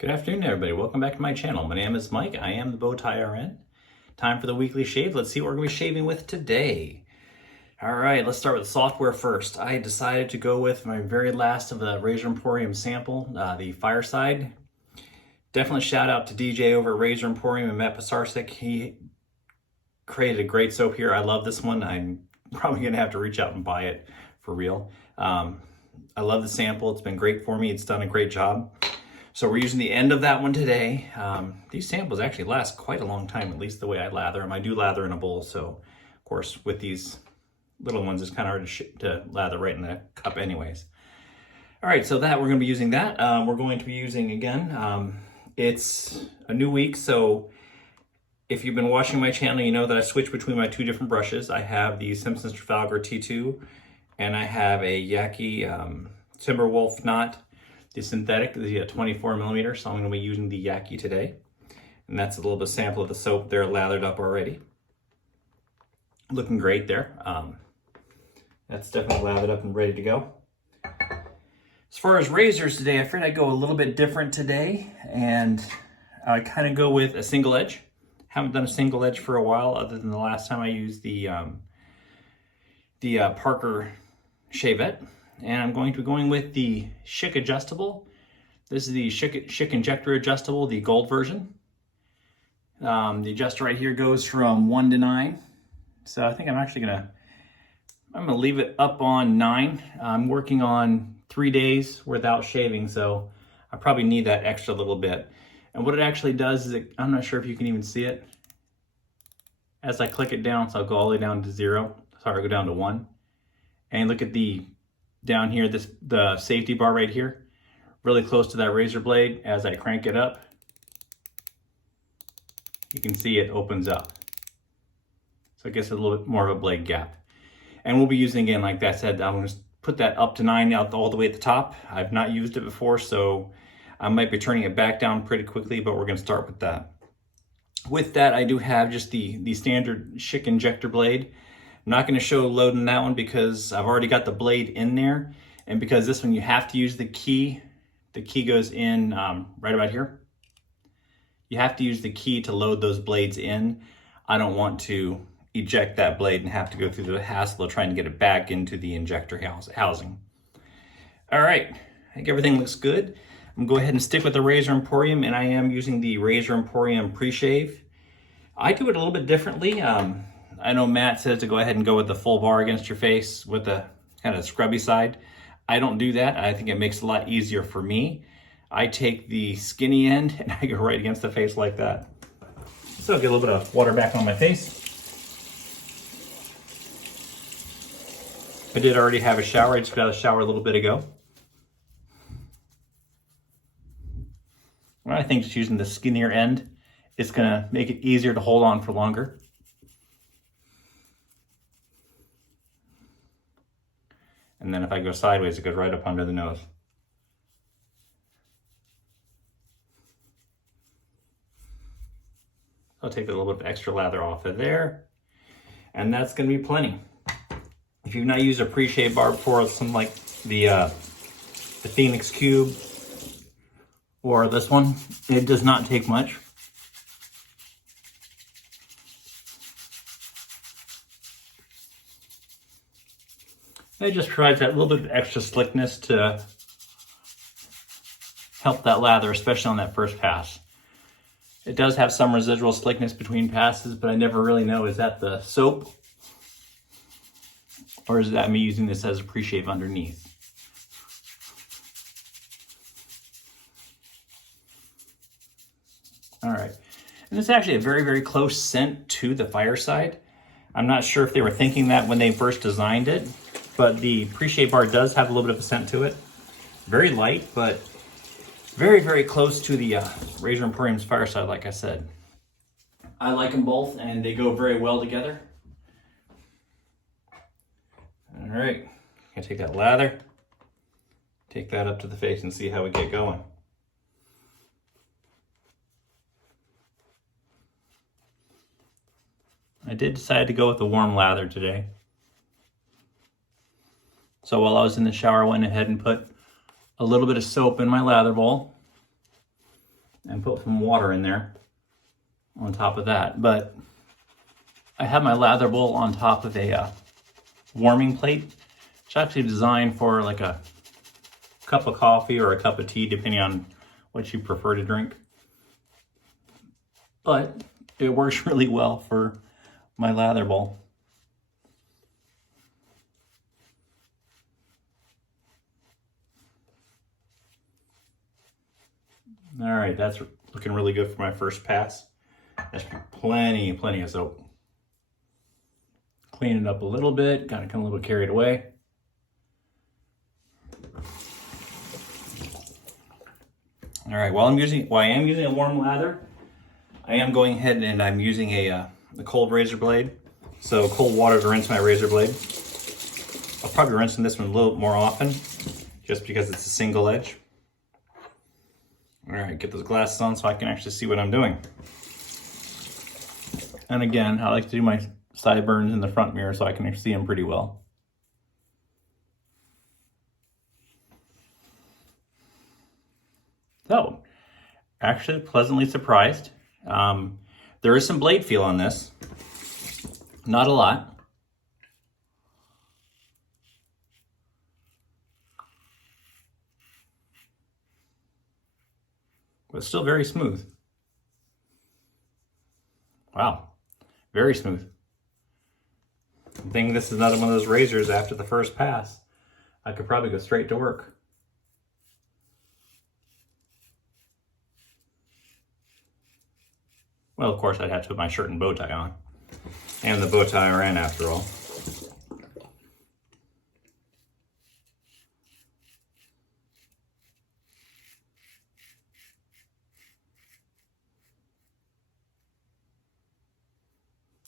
Good afternoon, everybody. Welcome back to my channel. My name is Mike. I am the Bowtie RN. Time for the weekly shave. Let's see what we're going to be shaving with today. All right, let's start with the software first. I decided to go with my very last of the Razor Emporium sample, the Fireside. Definitely shout out to DJ over at Razor Emporium and Matt Pasarczyk. He created a great soap here. I love this one. I'm probably going to have to reach out and buy it for real. I love the sample. It's been great for me. It's done a great job. So we're using the end of that one today. These samples actually last quite a long time, at least the way I lather them. I do lather in a bowl, so of course with these little ones, it's kind of hard to lather right in the cup anyways. All right, so that we're gonna be using that. We're going to be using, again, it's a new week, so if you've been watching my channel, you know that I switch between my two different brushes. I have the Simpson's Trafalgar T2, and I have a Yaqi Timberwolf Knot. The synthetic, the 24 millimeter, so I'm going to be using the Yaqi today. And that's a little bit of sample of the soap there, lathered up already. Looking great there. That's definitely lathered up and ready to go. As far as razors today, I figured I'd go a little bit different today, and I kind of go with a single edge. Haven't done a single edge for a while, other than the last time I used the Parker Shavette. And I'm going to be going with the Schick adjustable. This is the Schick injector adjustable, the gold version. The adjuster right here goes from 1 to 9. So I think I'm gonna leave it up on 9. I'm working on 3 days without shaving, so I probably need that extra little bit. And what it actually does is, I'm not sure if you can even see it. As I click it down, so I'll go all the way down to 0. Sorry, I'll go down to 1. And look at down here, the safety bar right here, really close to that razor blade. As I crank it up, you can see it opens up. So it gets a little bit more of a blade gap. And we'll be using, again, like that said, I'm going to put that up to 9 out all the way at the top. I've not used it before, so I might be turning it back down pretty quickly, but we're going to start with that. With that, I do have just the standard Schick injector blade. I'm not going to show loading that one because I've already got the blade in there, and because this one you have to use the key. The key goes in right about here. You have to use the key to load those blades in. I don't want to eject that blade and have to go through the hassle of trying to get it back into the injector housing. All right, I think everything looks good. I'm going to go ahead and stick with the Razor Emporium, and I am using the Razor Emporium pre-shave. I do it a little bit differently. I know Matt says to go ahead and go with the full bar against your face with the kind of scrubby side. I don't do that. I think it makes it a lot easier for me. I take the skinny end and I go right against the face like that. So I'll get a little bit of water back on my face. I did already have a shower. I just got out of the shower a little bit ago. I think just using the skinnier end is gonna make it easier to hold on for longer. And then if I go sideways, it goes right up under the nose. I'll take a little bit of extra lather off of there. And that's gonna be plenty. If you've not used a pre-shave bar before, something like the Phoenix Cube or this one, it does not take much. It just provides that little bit of extra slickness to help that lather, especially on that first pass. It does have some residual slickness between passes, but I never really know, is that the soap or is that me using this as a pre-shave underneath? All right, and it's actually a very, very close scent to the Fireside. I'm not sure if they were thinking that when they first designed it, but the pre-shave bar does have a little bit of a scent to it. Very light, but very, very close to the Razor Emporium's Fireside, like I said. I like them both, and they go very well together. All right, gonna take that lather, take that up to the face and see how we get going. I did decide to go with the warm lather today. So while I was in the shower, I went ahead and put a little bit of soap in my lather bowl. and put some water in there on top of that. But I have my lather bowl on top of a warming plate. It's actually designed for like a cup of coffee or a cup of tea, depending on what you prefer to drink. But it works really well for my lather bowl. All right, that's looking really good for my first pass. That's plenty of soap. Clean it up a little bit, got a little bit carried away. All right, while I am using a warm lather, I am going ahead and I'm using a cold razor blade. So cold water to rinse my razor blade. I'll probably rinse this one a little more often, just because it's a single edge. All right, get those glasses on so I can actually see what I'm doing. And again, I like to do my sideburns in the front mirror so I can see them pretty well. So, actually pleasantly surprised. There is some blade feel on this. Not a lot. But still very smooth. Wow, very smooth. I think this is another one of those razors after the first pass. I could probably go straight to work. Well, of course, I'd have to put my shirt and bow tie on. And the bow tie ran after all.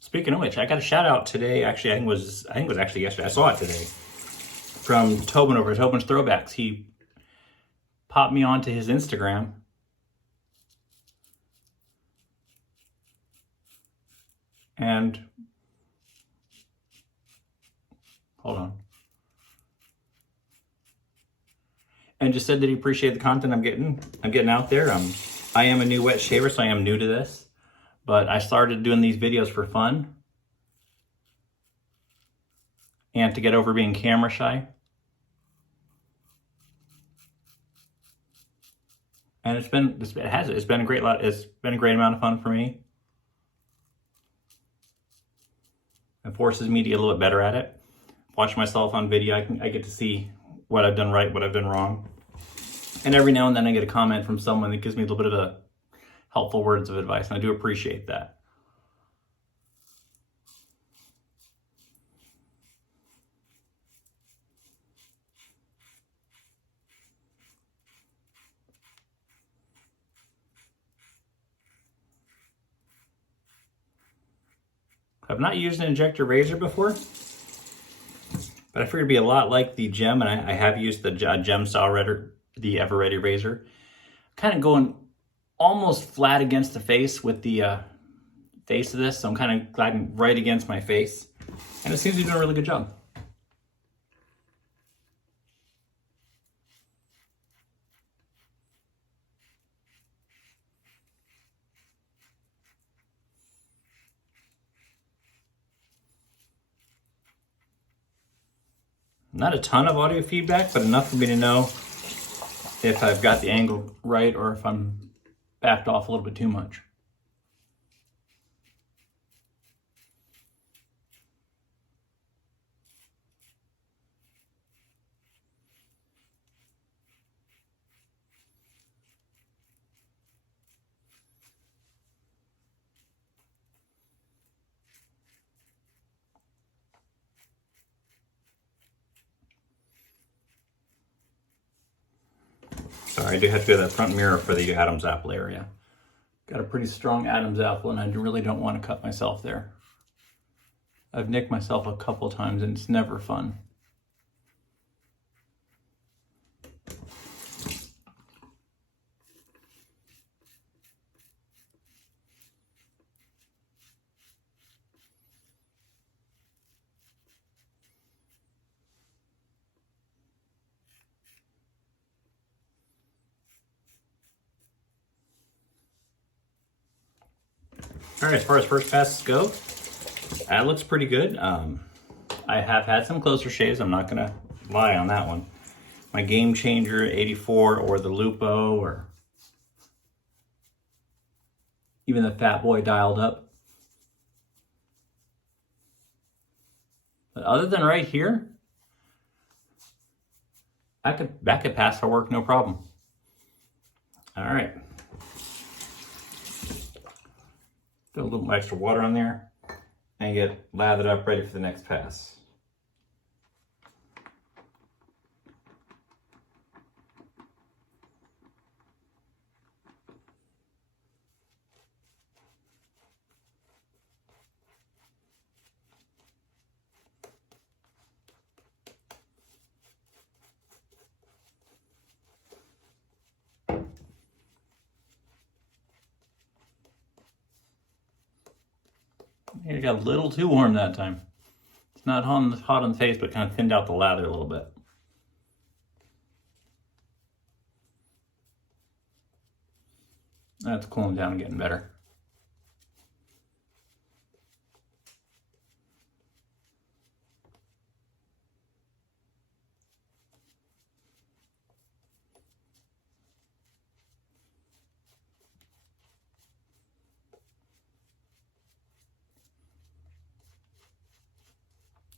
Speaking of which, I got a shout out today. Actually, I think it was actually yesterday. I saw it today from Tobin over at Tobin's Throwbacks. He popped me onto his Instagram. And hold on. And just said that he appreciated the content I'm getting out there. I am a new wet shaver, so I am new to this. But I started doing these videos for fun and to get over being camera shy. And it's been a great amount of fun for me. It forces me to get a little bit better at it. Watch myself on video, I get to see what I've done right, what I've done wrong. And every now and then I get a comment from someone that gives me a little bit of a helpful words of advice, and I do appreciate that. I've not used an injector razor before, but I figured it'd be a lot like the Gem, and I have used the Gem style razor, the Ever Ready razor. Kind of going almost flat against the face with the face of this, so I'm kind of gliding right against my face, and it seems to be doing a really good job. Not a ton of audio feedback, but enough for me to know if I've got the angle right or if I'm backed off a little bit too much. Sorry, I do have to go to that front mirror for the Adam's apple area. Got a pretty strong Adam's apple, and I really don't want to cut myself there. I've nicked myself a couple times, and it's never fun. All right, as far as first passes go, that looks pretty good. I have had some closer shaves. I'm not gonna lie on that one. My Game Changer 84 or the Lupo or even the Fat Boy dialed up. But other than right here, that could pass for work, no problem. All right. Put a little extra water on there and get lathered up, ready for the next pass. It got a little too warm that time. It's not hot on the face, but kind of thinned out the lather a little bit. That's cooling down and getting better.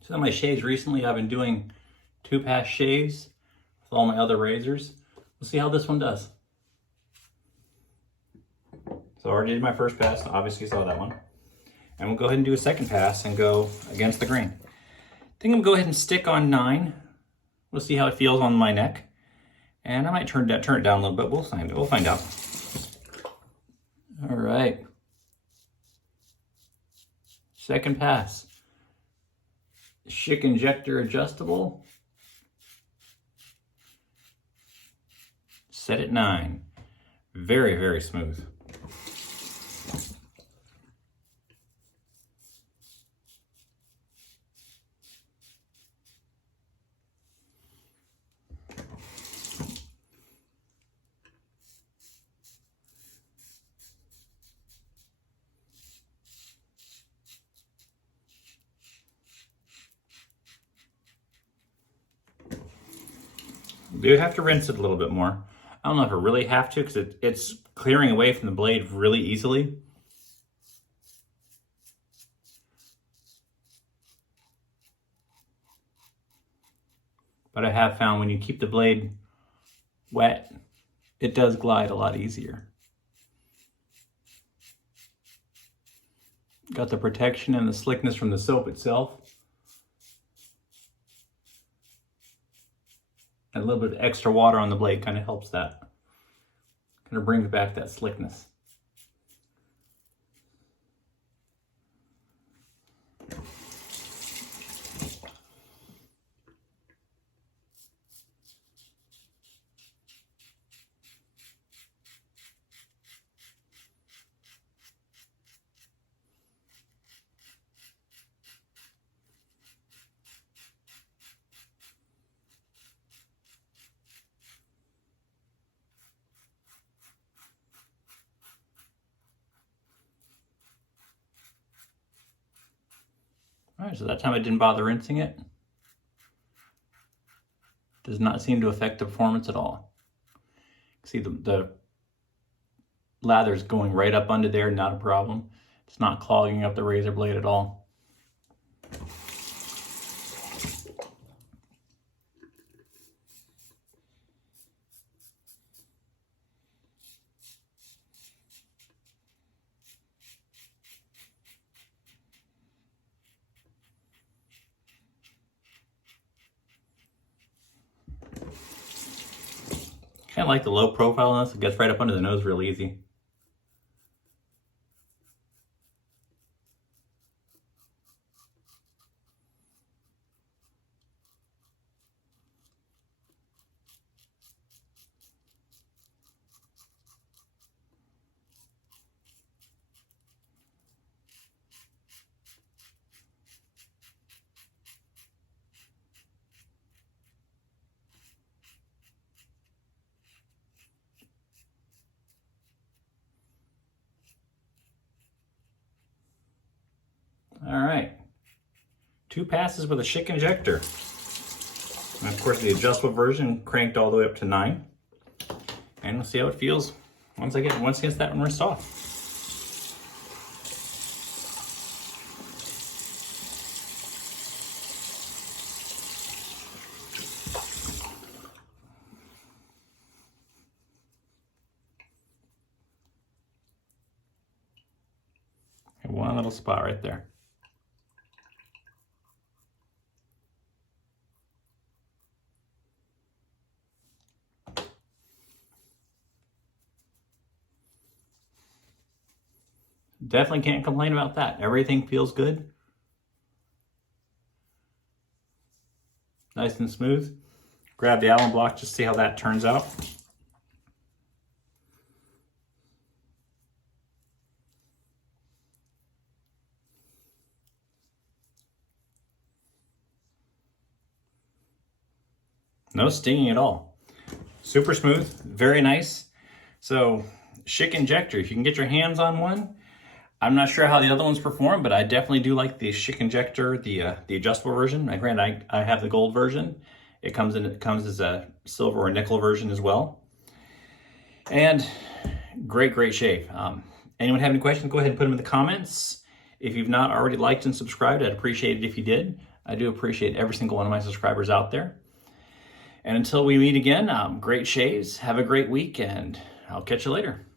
So my shaves recently, I've been doing 2-pass shaves with all my other razors. We'll see how this one does. So I already did my first pass, obviously you saw that one. And we'll go ahead and do a second pass and go against the grain. I think I'm gonna go ahead and stick on 9. We'll see how it feels on my neck. And I might turn it down a little bit. We'll find out. All right. Second pass. Schick injector adjustable. Set at 9. Very, very smooth. You do have to rinse it a little bit more. I don't know if I really have to because it's clearing away from the blade really easily. But I have found when you keep the blade wet, it does glide a lot easier. Got the protection and the slickness from the soap itself. And a little bit of extra water on the blade kind of helps that. Kind of brings back that slickness. All right, so that time I didn't bother rinsing it. Does not seem to affect the performance at all. See the lather's going right up under there, not a problem. It's not clogging up the razor blade at all. Kind of like the low profile on this. It gets right up under the nose real easy. All right. 2 passes with a Schick injector. And of course the adjustable version cranked all the way up to 9. And we'll see how it feels once it gets that one rinsed off. And one little spot right there. Definitely can't complain about that. Everything feels good. Nice and smooth. Grab the Allen block, just see how that turns out. No stinging at all. Super smooth, very nice. So, Schick injector, if you can get your hands on one. I'm not sure how the other ones perform, but I definitely do like the Schick injector, the adjustable version. Granted, I have the gold version. It comes as a silver or nickel version as well. And great shave. Anyone have any questions? Go ahead and put them in the comments. If you've not already liked and subscribed, I'd appreciate it if you did. I do appreciate every single one of my subscribers out there. And until we meet again, great shaves. Have a great week, and I'll catch you later.